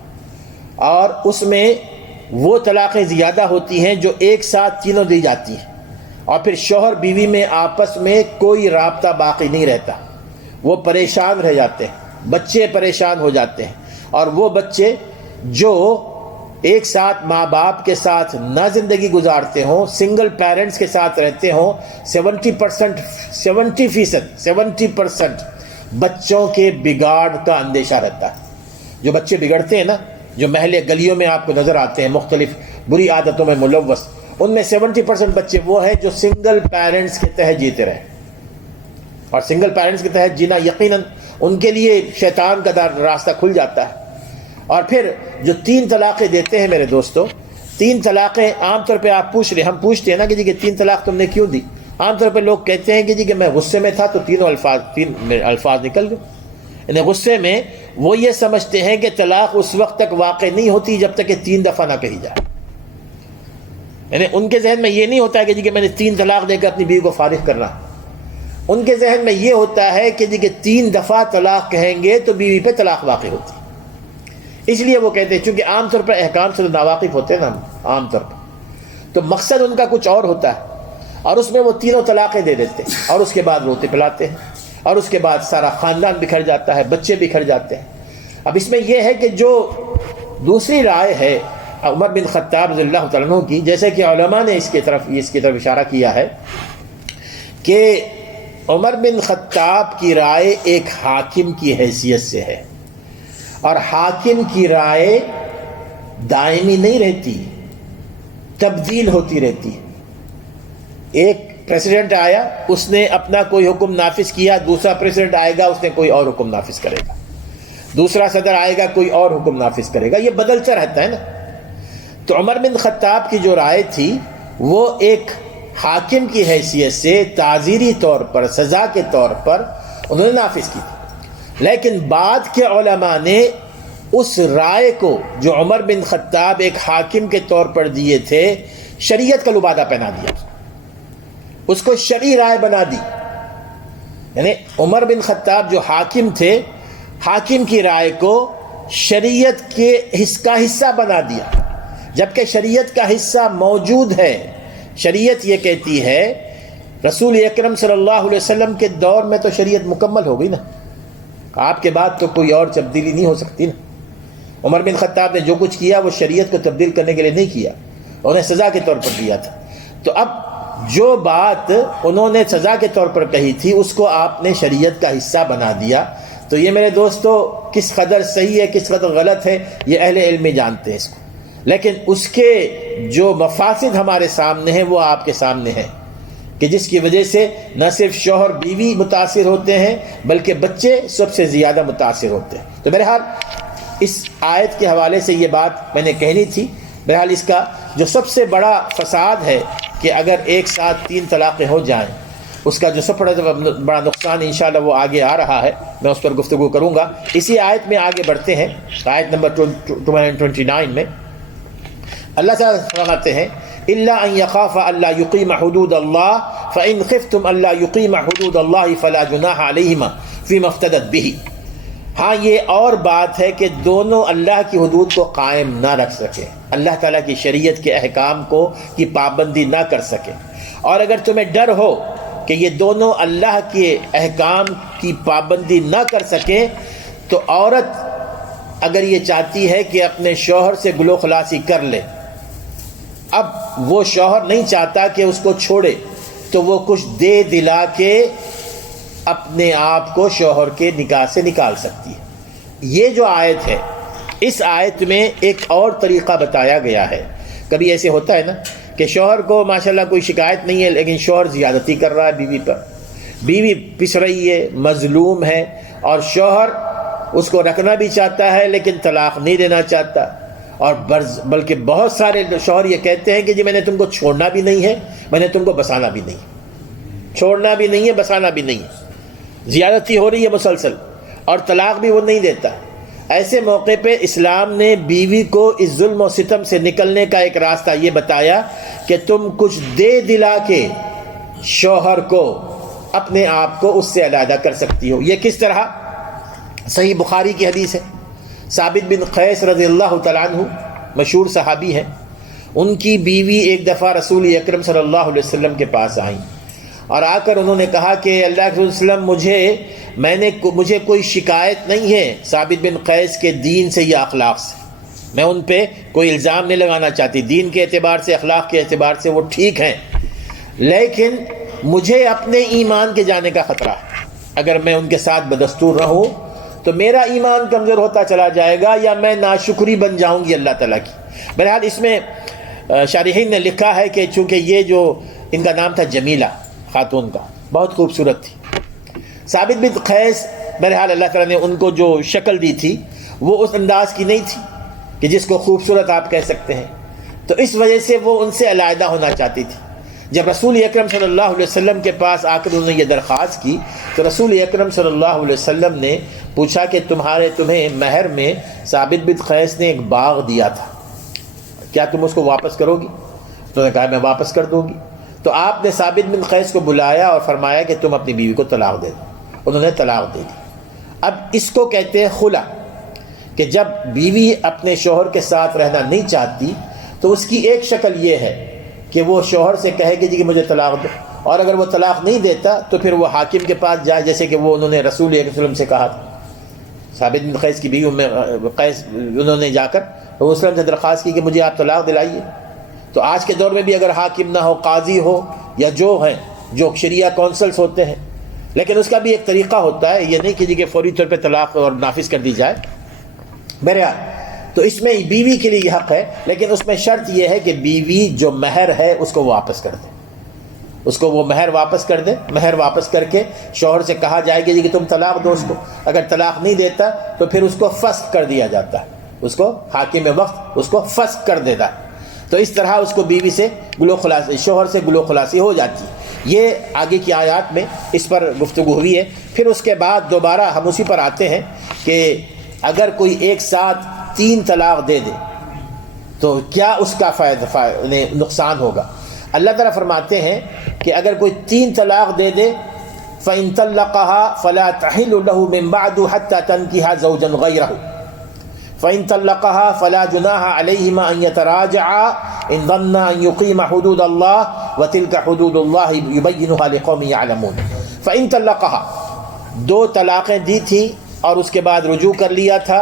اور اس میں وہ طلاقیں زیادہ ہوتی ہیں جو ایک ساتھ تینوں دی جاتی ہیں، اور پھر شوہر بیوی میں آپس میں کوئی رابطہ باقی نہیں رہتا، وہ پریشان رہ جاتے ہیں، بچے پریشان ہو جاتے ہیں، اور وہ بچے جو ایک ساتھ ماں باپ کے ساتھ نہ زندگی گزارتے ہوں، سنگل پیرنٹس کے ساتھ رہتے ہوں، 70% بچوں کے بگاڑ کا اندیشہ رہتا ہے۔ جو بچے بگڑتے ہیں نا، جو محلے گلیوں میں آپ کو نظر آتے ہیں مختلف بری عادتوں میں ملوث، ان میں 70% بچے وہ ہیں جو سنگل پیرنٹس کے تحت جیتے رہے، اور سنگل پیرنٹس کے تحت جینا یقیناً ان کے لیے شیطان کا راستہ کھل جاتا ہے۔ اور پھر جو 3 طلاقیں دیتے ہیں میرے دوستو، 3 طلاقیں عام طور پہ آپ پوچھ رہے، ہم پوچھتے ہیں نا کہ 3 طلاق تم نے کیوں دی؟ عام طور پہ لوگ کہتے ہیں کہ میں غصے میں تھا تو 3 الفاظ نکل گئے۔ یعنی غصے میں وہ یہ سمجھتے ہیں کہ طلاق اس وقت تک واقع نہیں ہوتی جب تک کہ 3 دفعہ نہ کہی جائے۔ یعنی ان کے ذہن میں یہ نہیں ہوتا ہے کہ میں نے 3 طلاق دے کر اپنی بیوی کو فارغ کرنا، ان کے ذہن میں یہ ہوتا ہے کہ 3 دفعہ طلاق کہیں گے تو بیوی پہ طلاق واقع ہوتی۔ اس لیے وہ کہتے ہیں، چونکہ عام طور پر احکام سے ناواقف ہوتے ہیں نا عام طور پر، تو مقصد ان کا کچھ اور ہوتا ہے، اور اس میں وہ تینوں طلاقیں دے دیتے ہیں، اور اس کے بعد روتے پلاتے ہیں، اور اس کے بعد سارا خاندان بکھر جاتا ہے، بچے بکھر جاتے ہیں۔ اب اس میں یہ ہے کہ جو دوسری رائے ہے عمر بن خطاب رضی اللہ تعالیٰ عنہ کی، جیسے کہ علماء نے اس کی طرف اشارہ کیا ہے کہ عمر بن خطاب کی رائے ایک حاکم کی حیثیت سے ہے، اور حاکم کی رائے دائمی نہیں رہتی، تبدیل ہوتی رہتی ہے۔ ایک پریزیڈنٹ آیا، اس نے اپنا کوئی حکم نافذ کیا، دوسرا پریزیڈنٹ آئے گا، اس نے کوئی اور حکم نافذ کرے گا، دوسرا صدر آئے گا، کوئی اور حکم نافذ کرے گا، یہ بدلتا رہتا ہے نا۔ تو عمر بن خطاب کی جو رائے تھی وہ ایک حاکم کی حیثیت سے تعزیری طور پر، سزا کے طور پر انہوں نے نافذ کی تھی، لیکن بعد کے علماء نے اس رائے کو جو عمر بن خطاب ایک حاکم کے طور پر دیے تھے، شریعت کا لبادہ پہنا دیا، اس کو شرعی رائے بنا دی۔ یعنی عمر بن خطاب جو حاکم تھے، حاکم کی رائے کو شریعت کے حصہ بنا دیا، جبکہ شریعت کا حصہ موجود ہے۔ شریعت یہ کہتی ہے، رسول اکرم صلی اللہ علیہ وسلم کے دور میں تو شریعت مکمل ہو گئی نا، آپ کے بعد تو کوئی اور تبدیلی نہیں ہو سکتی نا۔ عمر بن خطاب نے جو کچھ کیا وہ شریعت کو تبدیل کرنے کے لیے نہیں کیا، انہیں سزا کے طور پر دیا تھا۔ تو اب جو بات انہوں نے سزا کے طور پر کہی تھی اس کو آپ نے شریعت کا حصہ بنا دیا۔ تو یہ میرے دوستو کس قدر صحیح ہے، کس قدر غلط ہے، یہ اہل علم ہی جانتے ہیں اس کو، لیکن اس کے جو مفاسد ہمارے سامنے ہیں وہ آپ کے سامنے ہیں، کہ جس کی وجہ سے نہ صرف شوہر بیوی متاثر ہوتے ہیں بلکہ بچے سب سے زیادہ متاثر ہوتے ہیں۔ تو بہرحال اس آیت کے حوالے سے یہ بات میں نے کہنی تھی۔ بہرحال اس کا جو سب سے بڑا فساد ہے کہ اگر ایک ساتھ 3 طلاقیں ہو جائیں، اس کا جو سب سے بڑا نقصان انشاءاللہ وہ آگے آ رہا ہے، میں اس پر گفتگو کروں گا۔ اسی آیت میں آگے بڑھتے ہیں، آیت نمبر 229 میں اللہ تعالیٰ فرماتے ہیں إِلَّا أَن يَخَافَ أَلَّا يُقِيمَ حُدُودَ اللَّهِ فَإِنْ خِفْتُمْ أَلَّا يُقِيمَ حُدُودَ اللَّهِ فَلَا جُنَاحَ عَلَيْهِمَا فِيمَا افْتَدَتْ بِهِ۔ ہاں یہ اور بات ہے کہ دونوں اللہ کی حدود کو قائم نہ رکھ سکے، اللہ تعالیٰ کی شریعت کے احکام کی پابندی نہ کر سکے، اور اگر تمہیں ڈر ہو کہ یہ دونوں اللہ کے احکام کی پابندی نہ کر سکیں، تو عورت اگر یہ چاہتی ہے کہ اپنے شوہر سے گلو خلاصی کر لے، اب وہ شوہر نہیں چاہتا کہ اس کو چھوڑے، تو وہ کچھ دے دلا کے اپنے آپ کو شوہر کے نکاح سے نکال سکتی ہے۔ یہ جو آیت ہے، اس آیت میں ایک اور طریقہ بتایا گیا ہے۔ کبھی ایسے ہوتا ہے نا کہ شوہر کو ماشاءاللہ کوئی شکایت نہیں ہے، لیکن شوہر زیادتی کر رہا ہے بیوی پر، بیوی پس رہی ہے، مظلوم ہے، اور شوہر اس کو رکھنا بھی چاہتا ہے لیکن طلاق نہیں دینا چاہتا، اور بلکہ بہت سارے شوہر یہ کہتے ہیں کہ جی میں نے تم کو چھوڑنا بھی نہیں ہے، میں نے تم کو بسانا بھی نہیں، چھوڑنا بھی نہیں ہے، بسانا بھی نہیں ہے، زیادتی ہو رہی ہے مسلسل، اور طلاق بھی وہ نہیں دیتا۔ ایسے موقع پہ اسلام نے بیوی کو اس ظلم و ستم سے نکلنے کا ایک راستہ یہ بتایا کہ تم کچھ دے دلا کے شوہر کو اپنے آپ کو اس سے علیحدہ کر سکتی ہو۔ یہ کس طرح؟ صحیح بخاری کی حدیث ہے، ثابت بن قیس رضی اللہ تعالیٰ عنہ مشہور صحابی ہیں، ان کی بیوی ایک دفعہ رسول اکرم صلی اللہ علیہ وسلم کے پاس آئیں، اور آ کر انہوں نے کہا کہ اللہ کے رسول وسلم مجھے کوئی شکایت نہیں ہے ثابت بن قیس کے دین سے یا اخلاق سے، میں ان پہ کوئی الزام نہیں لگانا چاہتی، دین کے اعتبار سے، اخلاق کے اعتبار سے وہ ٹھیک ہیں، لیکن مجھے اپنے ایمان کے جانے کا خطرہ ہے، اگر میں ان کے ساتھ بدستور رہوں تو میرا ایمان کمزور ہوتا چلا جائے گا، یا میں ناشکری بن جاؤں گی اللہ تعالیٰ کی۔ بہرحال اس میں شارحین نے لکھا ہے کہ چونکہ یہ جو ان کا نام تھا جمیلہ خاتون کا، بہت خوبصورت تھی، ثابت بن قیس، بہرحال اللہ تعالیٰ نے ان کو جو شکل دی تھی وہ اس انداز کی نہیں تھی کہ جس کو خوبصورت آپ کہہ سکتے ہیں، تو اس وجہ سے وہ ان سے علیحدہ ہونا چاہتی تھی۔ جب رسول اکرم صلی اللہ علیہ وسلم کے پاس آ کر انہوں نے یہ درخواست کی تو رسول اکرم صلی اللہ علیہ وسلم نے پوچھا کہ تمہیں مہر میں ثابت بن قیس نے ایک باغ دیا تھا، کیا تم اس کو واپس کرو گی؟ تو نے کہا میں واپس کر دوں گی۔ تو آپ نے ثابت بن قیس کو بلایا اور فرمایا کہ تم اپنی بیوی کو طلاق دے دو، انہوں نے طلاق دے دی۔ اب اس کو کہتے ہیں خلا، کہ جب بیوی اپنے شوہر کے ساتھ رہنا نہیں چاہتی تو اس کی ایک شکل یہ ہے کہ وہ شوہر سے کہے کہ جی کہ مجھے طلاق دو، اور اگر وہ طلاق نہیں دیتا تو پھر وہ حاکم کے پاس جائے، جیسے کہ وہ انہوں نے رسول اکرم صلی اللہ علیہ وسلم سے کہا تھا. ثابت بن قیس کی بیوی قیس، انہوں نے جا کر رسول وسلم سے درخواست کی کہ مجھے آپ طلاق دلائیے. تو آج کے دور میں بھی اگر حاکم نہ ہو، قاضی ہو یا جو ہیں جو شریعہ کونسلز ہوتے ہیں، لیکن اس کا بھی ایک طریقہ ہوتا ہے، یہ نہیں کہ جی کہ فوری طور پہ طلاق اور نافذ کر دی جائے. بہرحال تو اس میں بیوی کے لیے یہ حق ہے، لیکن اس میں شرط یہ ہے کہ بیوی جو مہر ہے اس کو واپس کر دے، اس کو وہ مہر واپس کر دے. مہر واپس کر کے شوہر سے کہا جائے گا جی کہ تم طلاق دو اس کو. اگر طلاق نہیں دیتا تو پھر اس کو فسخ کر دیا جاتا ہے، اس کو حاکم وقت اس کو فسخ کر دیتا ہے. تو اس طرح اس کو بیوی سے گلو خلاصی، شوہر سے گلو خلاصی ہو جاتی ہے. یہ آگے کی آیات میں اس پر گفتگو ہوئی ہے. پھر اس کے بعد دوبارہ ہم اسی پر آتے ہیں کہ اگر کوئی ایک ساتھ 3 طلاق دے دے تو کیا اس کا نقصان ہوگا. اللہ تعالیٰ فرماتے ہیں کہ اگر کوئی 3 طلاق دے دے فَإِن طَلَّقَهَا فَلَا تَحِلُّ لَهُ مِن بَعْدُ حَتَّى تَنكِحَ زَوْجًا غَيْرَهُ فَإِن طَلَّقَهَا فَلَا جُنَاحَ عَلَيْهِمَا أَن يَتَرَاجَعَا إِن ظَنَّا أَن يُقِيمَ حُدُودَ اللَّهِ وَتِلْكَ حُدُودُ اللَّهِ يُبَيِّنُهَا لِقَوْمٍ يَعْلَمُونَ. فَإِن طَلَّقَهَا، 2 طلاقیں دی تھی اور اس کے بعد رجوع کر لیا تھا،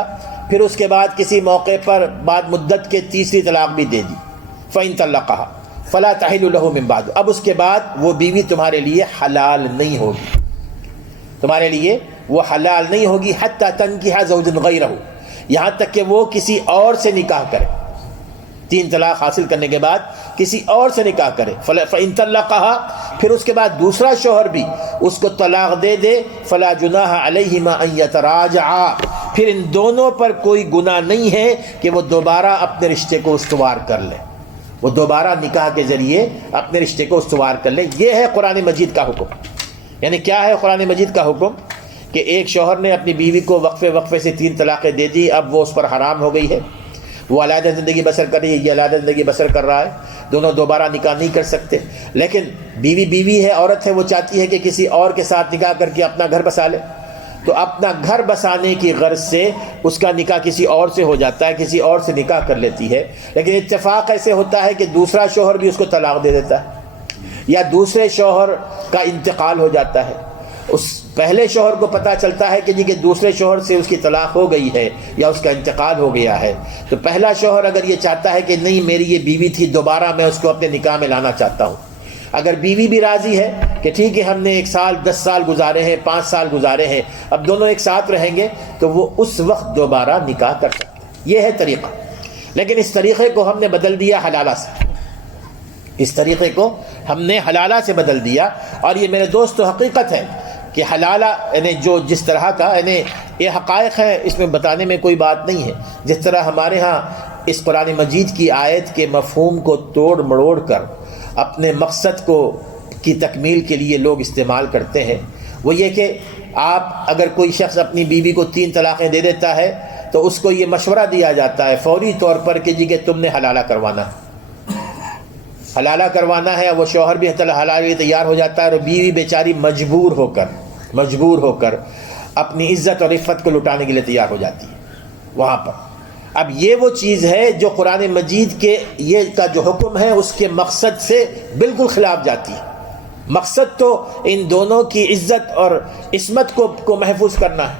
پھر اس کے بعد کسی موقع پر بعد مدت کے تیسری طلاق بھی دے دی. فَإِن طَلَّقَهَا فَلَا تَحِلُّ لَهُ مِن بَعْدُ، اب اس کے بعد وہ بیوی تمہارے لیے حلال نہیں ہوگی، تمہارے لیے وہ حلال نہیں ہوگی حتیٰ تنکح زوجا غیرہ، یہاں تک کہ وہ کسی اور سے نکاح کرے. 3 طلاق حاصل کرنے کے بعد کسی اور سے نکاح کرے. فَإِن طَلَّقَهَا، پھر اس کے بعد دوسرا شوہر بھی اس کو طلاق دے دے. فَلَا جُنَاحَ عَلَيْهِمَا أَن يَتَرَاجَعَا، پھر ان دونوں پر کوئی گناہ نہیں ہے کہ وہ دوبارہ اپنے رشتے کو استوار کر لیں، وہ دوبارہ نکاح کے ذریعے اپنے رشتے کو استوار کر لیں. یہ ہے قرآن مجید کا حکم. یعنی کیا ہے قرآن مجید کا حکم؟ کہ ایک شوہر نے اپنی بیوی کو وقفے سے 3 طلاقیں دے دی، اب وہ اس پر حرام ہو گئی ہے، وہ علیحدہ زندگی بسر کر رہی ہے، یہ علیحدہ زندگی بسر کر رہا ہے، دونوں دوبارہ نکاح نہیں کر سکتے. لیکن بیوی ہے، عورت ہے، وہ چاہتی ہے کہ کسی اور کے ساتھ نکاح کر کے اپنا گھر بسا لے. تو اپنا گھر بسانے کی غرض سے اس کا نکاح کسی اور سے ہو جاتا ہے، کسی اور سے نکاح کر لیتی ہے. لیکن اتفاق ایسے ہوتا ہے کہ دوسرا شوہر بھی اس کو طلاق دے دیتا ہے، یا دوسرے شوہر کا انتقال ہو جاتا ہے. اس پہلے شوہر کو پتہ چلتا ہے کہ جی کہ دوسرے شوہر سے اس کی طلاق ہو گئی ہے یا اس کا انتقال ہو گیا ہے. تو پہلا شوہر اگر یہ چاہتا ہے کہ نہیں میری یہ بیوی تھی، دوبارہ میں اس کو اپنے نکاح میں لانا چاہتا ہوں، اگر بیوی بھی راضی ہے کہ ٹھیک ہے ہم نے 1 سال 10 سال گزارے ہیں، 5 سال گزارے ہیں، اب دونوں ایک ساتھ رہیں گے، تو وہ اس وقت دوبارہ نکاح کر سکتے ہیں. یہ ہے طریقہ. لیکن اس طریقے کو ہم نے بدل دیا حلالہ سے، اس طریقے کو ہم نے حلالہ سے بدل دیا. اور یہ میرے دوستو حقیقت ہے کہ حلالہ یعنی جو جس طرح کا یعنی یہ حقائق ہیں، اس میں بتانے میں کوئی بات نہیں ہے. جس طرح ہمارے ہاں اس قرآن مجید کی آیت کے مفہوم کو توڑ مڑوڑ کر اپنے مقصد کو کی تکمیل کے لیے لوگ استعمال کرتے ہیں، وہ یہ کہ آپ اگر کوئی شخص اپنی بیوی کو 3 طلاقیں دے دیتا ہے تو اس کو یہ مشورہ دیا جاتا ہے فوری طور پر کہ جی کہ تم نے حلالہ کروانا ہے، حلالہ کروانا ہے. وہ شوہر بھی حلالہ کے لیے تیار ہو جاتا ہے، اور بیوی بیچاری مجبور ہو کر اپنی عزت اور عفت کو لٹانے کے لیے تیار ہو جاتی ہے وہاں پر. اب یہ وہ چیز ہے جو قرآن مجید کے یہ کا جو حکم ہے اس کے مقصد سے بالکل خلاف جاتی ہے. مقصد تو ان دونوں کی عزت اور عصمت کو محفوظ کرنا ہے،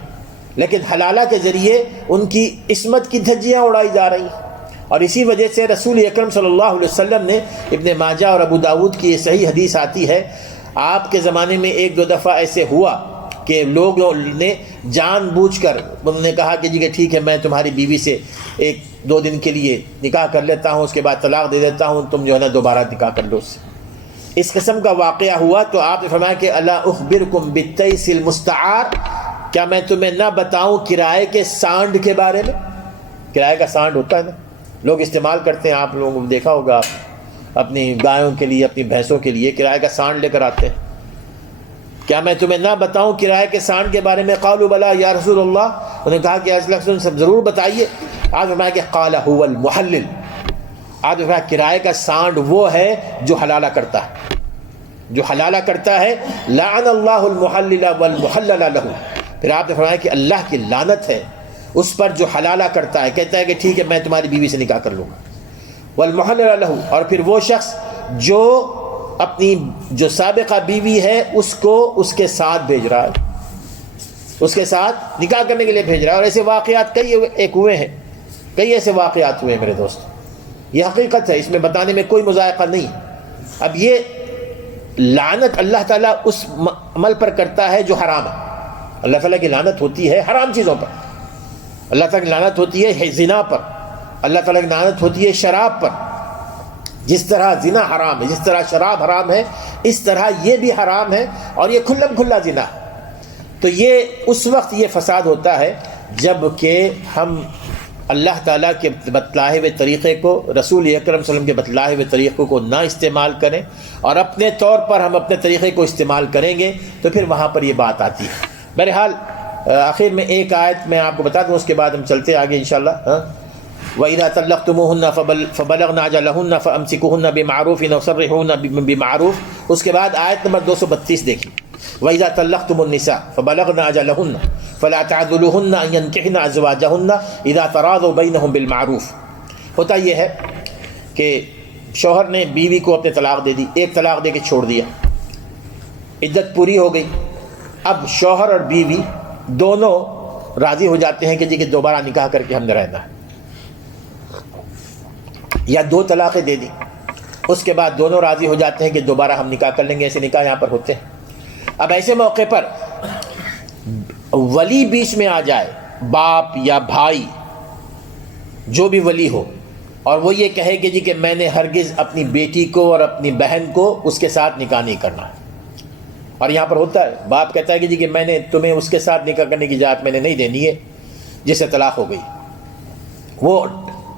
لیکن حلالہ کے ذریعے ان کی عصمت کی دھجیاں اڑائی جا رہی ہیں. اور اسی وجہ سے رسول اکرم صلی اللہ علیہ وسلم نے، ابن ماجہ اور ابو داود کی یہ صحیح حدیث آتی ہے، آپ کے زمانے میں 1-2 دفعہ ایسے ہوا کہ لوگوں نے جان بوجھ کر انہوں نے کہا کہ جی کہ ٹھیک ہے میں تمہاری بیوی سے 1-2 دن کے لیے نکاح کر لیتا ہوں، اس کے بعد طلاق دے دیتا ہوں، تم جو ہے نا دوبارہ نکاح کر لو اس سے. اس قسم کا واقعہ ہوا تو آپ نے فرمایا کہ الا اخبرکم بالتیس المستعار، کیا میں تمہیں نہ بتاؤں کرائے کے سانڈ کے بارے میں؟ کرائے کا سانڈ ہوتا ہے نا، لوگ استعمال کرتے ہیں، آپ لوگوں نے دیکھا ہوگا، اپنی گایوں کے لیے اپنی بھینسوں کے لیے کرائے کا سانڈ لے کر آتے ہیں. کیا میں تمہیں نہ بتاؤں کرائے کے سانڈ کے بارے میں؟ قالوا بلا یا رسول اللہ، انہوں نے کہا کہ اللہ سب ضرور بتائیے. آپ فرمایا کہ قال هو المحلل، آپ فرمایا کرائے کا سانڈ وہ ہے جو حلالہ کرتا ہے، جو حلالہ کرتا ہے. لعن اللہ المحلل والمحلل له، پھر آپ نے فرمایا کہ اللہ کی لعنت ہے اس پر جو حلالہ کرتا ہے، کہتا ہے کہ ٹھیک ہے میں تمہاری بیوی سے نکاح کر لوں گا، والمحلل له، اور پھر وہ شخص جو اپنی جو سابقہ بیوی ہے اس کو اس کے ساتھ بھیج رہا ہے، اس کے ساتھ نکاح کرنے کے لیے بھیج رہا ہے. اور ایسے واقعات کئی ایک ہوئے ہیں، کئی ایسے واقعات ہوئے میرے دوست. یہ حقیقت ہے، اس میں بتانے میں کوئی مذائقہ نہیں. اب یہ لعنت اللہ تعالیٰ اس عمل پر کرتا ہے جو حرام ہے. اللہ تعالیٰ کی لعنت ہوتی ہے حرام چیزوں پر، اللہ تعالیٰ کی لعنت ہوتی ہے زنا پر، اللہ تعالیٰ کی لعنت ہوتی ہے شراب پر. جس طرح زنا حرام ہے، جس طرح شراب حرام ہے، اس طرح یہ بھی حرام ہے، اور یہ کھلم کھلا زنا. تو یہ اس وقت یہ فساد ہوتا ہے جب کہ ہم اللہ تعالیٰ کے بتلائے ہوئے طریقے کو، رسول اکرم صلی اللہ علیہ وسلم کے بتلائے ہوئے طریقوں کو نہ استعمال کریں، اور اپنے طور پر ہم اپنے طریقے کو استعمال کریں گے تو پھر وہاں پر یہ بات آتی ہے. بہرحال آخر میں ایک آیت میں آپ کو بتا دوں، اس کے بعد ہم چلتے آگے انشاءاللہ. وَإِذَا طَلَّقْتُمُوهُنَّ فَبَلَغْنَ أَجَلَهُنَّ فَأَمْسِكُوهُنَّ بِمَعْرُوفٍ أَوْ سَرِّحُوهُنَّ بِمَعْرُوفٍ. اس کے بعد آیت نمبر 232 دیکھیں. وَإِذَا طَلَّقْتُمُ النِّسَاءَ فَبَلَغْنَ أَجَلَهُنَّ فَلَا تَعْضُلُوهُنَّ أَن يَنكِحْنَ أَزْوَاجَهُنَّ إِذَا تَرَاضَوْا بَيْنَهُم بِالْمَعْرُوفِ. ہوتا یہ ہے کہ شوہر نے بیوی کو اپنے طلاق دے دی، ایک طلاق دے کے چھوڑ دیا، عدت پوری ہو گئی. اب شوہر اور بیوی دونوں راضی ہو جاتے ہیں کہ جی کہ دوبارہ نکاح کر کے ہم نے رہنا ہے، یا دو طلاقیں دے دی. اس کے بعد دونوں راضی ہو جاتے ہیں کہ دوبارہ ہم نکاح کر لیں گے. ایسے نکاح یہاں پر ہوتے ہیں. اب ایسے موقع پر ولی بیچ میں آ جائے، باپ یا بھائی جو بھی ولی ہو، اور وہ یہ کہے کہ جی کہ میں نے ہرگز اپنی بیٹی کو اور اپنی بہن کو اس کے ساتھ نکاح نہیں کرنا. اور یہاں پر ہوتا ہے باپ کہتا ہے کہ جی کہ میں نے تمہیں اس کے ساتھ نکاح کرنے کی اجازت میں نے نہیں دینی ہے جس سے طلاق ہو گئی. وہ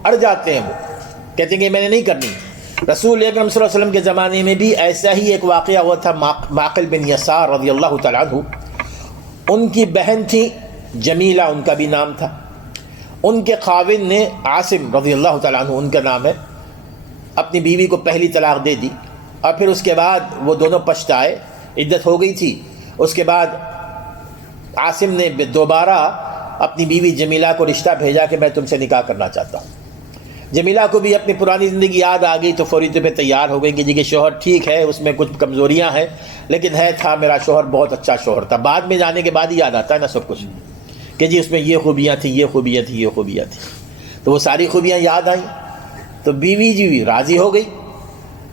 اڑ جاتے ہیں، وہ کہتے ہیں کہ میں نے نہیں کرنی. رسول اکرم صلی اللہ علیہ وسلم کے زمانے میں بھی ایسا ہی ایک واقعہ ہوا تھا. معقل بن یسار رضی اللہ تعالیٰ عنہ، ان کی بہن تھی جمیلہ، ان کا بھی نام تھا. ان کے خاوند نے عاصم رضی اللہ تعالیٰ عنہ ان کا نام ہے، اپنی بیوی کو پہلی طلاق دے دی. اور پھر اس کے بعد وہ دونوں پچھتائے، عدت ہو گئی تھی. اس کے بعد عاصم نے دوبارہ اپنی بیوی جمیلہ کو رشتہ بھیجا کہ میں تم سے نکاح کرنا چاہتا ہوں. جمیلہ کو بھی اپنی پرانی زندگی یاد آ گئی تو فوری طور پہ تیار ہو گئی کہ جی کہ شوہر ٹھیک ہے، اس میں کچھ کمزوریاں ہیں، لیکن تھا میرا شوہر بہت اچھا شوہر تھا. بعد میں جانے کے بعد ہی یاد آتا ہے نا سب کچھ، کہ جی اس میں یہ خوبیاں تھیں، یہ خوبیاں تھیں، یہ خوبیاں تھیں. تو وہ ساری خوبیاں یاد آئیں تو بیوی جی بھی راضی ہو گئی.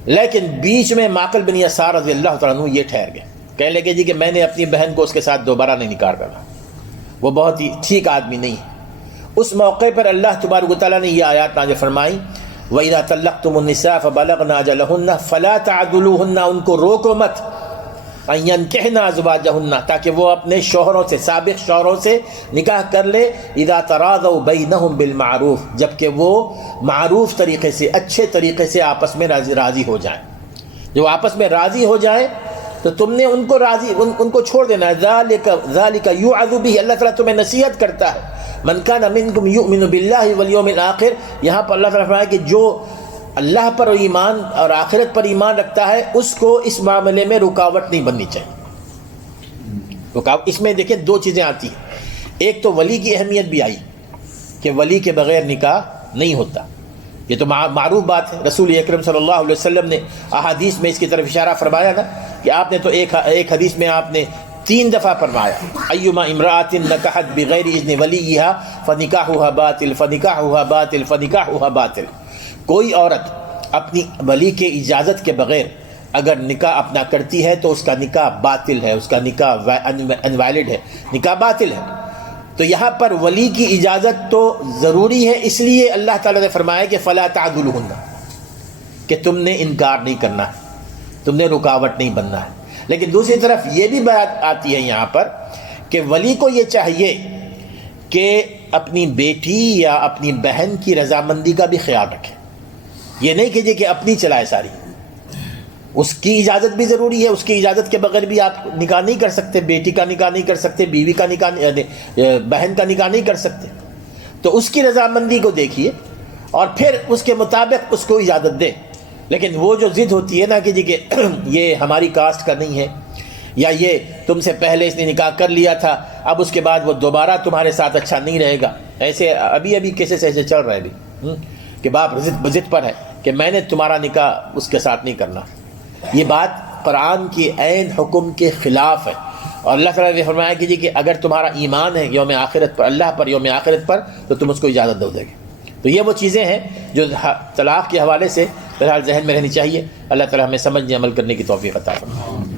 لیکن بیچ میں معقل بن یسار رضی اللہ تعالیٰ عنہ یہ ٹھہر گئے، کہنے لگے جی کہ میں نے اپنی بہن کو اس کے ساتھ دوبارہ نہیں نکاح کرنا، وہ بہت ہی ٹھیک آدمی نہیں ہے. اس موقع پر اللہ تبارک و تعالیٰ نے یہ آیات نازل فرمائی، وَإِذَا طَلَّقْتُمُ النِّسَاءَ فَبَلَغْنَ أَجَلَهُنَّ فَلَا تَعْضُلُوهُنَّ، ان کو روکو مت، أَن يَنكِحْنَ أَزْوَاجَهُنَّ، تاکہ وہ اپنے شوہروں سے، سابق شوہروں سے نکاح کر لے. إِذَا تَرَاضَوْا بَيْنَهُم بِالْمَعْرُوفِ، جبکہ وہ معروف طریقے سے، اچھے طریقے سے آپس میں راضی ہو جائیں. جو آپس میں راضی ہو جائیں تو تم نے ان کو راضی، ان کو چھوڑ دینا ہے. ذَلِكَ يُوعَظُ بِهِ، اللہ تعالیٰ تمہیں نصیحت کرتا ہے. من کان منکم یؤمن باللہ والیوم الآخر، یہاں پر اللہ تعالیٰ فرمایا کہ جو اللہ پر ایمان اور آخرت پر ایمان رکھتا ہے اس کو اس معاملے میں رکاوٹ نہیں بننی چاہیے. اس میں دیکھیں دو چیزیں آتی ہیں. ایک تو ولی کی اہمیت بھی آئی کہ ولی کے بغیر نکاح نہیں ہوتا. یہ تو معروف بات ہے. رسول اکرم صلی اللہ علیہ وسلم نے احادیث میں اس کی طرف اشارہ فرمایا نا، کہ آپ نے تو ایک حدیث میں آپ نے 3 دفعہ فرمایا، ایما امرأۃ نکحت بغیر اذن ولیہا فنکاحها باطل فنکاحها باطل فنکاحها باطل. کوئی عورت اپنی ولی کے اجازت کے بغیر اگر نکاح اپنا کرتی ہے تو اس کا نکاح باطل ہے، اس کا نکاح انویلڈ ہے، نکاح باطل ہے. تو یہاں پر ولی کی اجازت تو ضروری ہے، اس لیے اللہ تعالیٰ نے فرمایا کہ فلا تعضلوہن، کہ تم نے انکار نہیں کرنا ہے، تم نے رکاوٹ نہیں بننا ہے. لیکن دوسری طرف یہ بھی بات آتی ہے یہاں پر کہ ولی کو یہ چاہیے کہ اپنی بیٹی یا اپنی بہن کی رضامندی کا بھی خیال رکھے. یہ نہیں کہ کہ اپنی چلائے ساری، اس کی اجازت بھی ضروری ہے. اس کی اجازت کے بغیر بھی آپ نکاح نہیں کر سکتے، بیٹی کا نکاح نہیں کر سکتے، بیوی کا نکاح، بہن کا نکاح نہیں کر سکتے. تو اس کی رضامندی کو دیکھیے اور پھر اس کے مطابق اس کو اجازت دے. لیکن وہ جو ضد ہوتی ہے نا کہ جی کہ یہ ہماری کاسٹ کا نہیں ہے، یا یہ تم سے پہلے اس نے نکاح کر لیا تھا، اب اس کے بعد وہ دوبارہ تمہارے ساتھ اچھا نہیں رہے گا، ایسے ابھی کیسز ایسے چل رہے بھی کہ باپ ضد پر ہے کہ میں نے تمہارا نکاح اس کے ساتھ نہیں کرنا، یہ بات قرآن کے عین حکم کے خلاف ہے۔ اور اللہ تعالیٰ نے فرمایا کہ جی کہ اگر تمہارا ایمان ہے یوم آخرت پر، اللہ پر، یوم آخرت پر، تو تم اس کو اجازت دو گے۔ تو یہ وہ چیزیں ہیں جو طلاق کے حوالے سے بہرحال ذہن میں رہنی چاہیے۔ اللہ تعالیٰ ہمیں سمجھنے عمل کرنے کی توفیق عطا فرمائے۔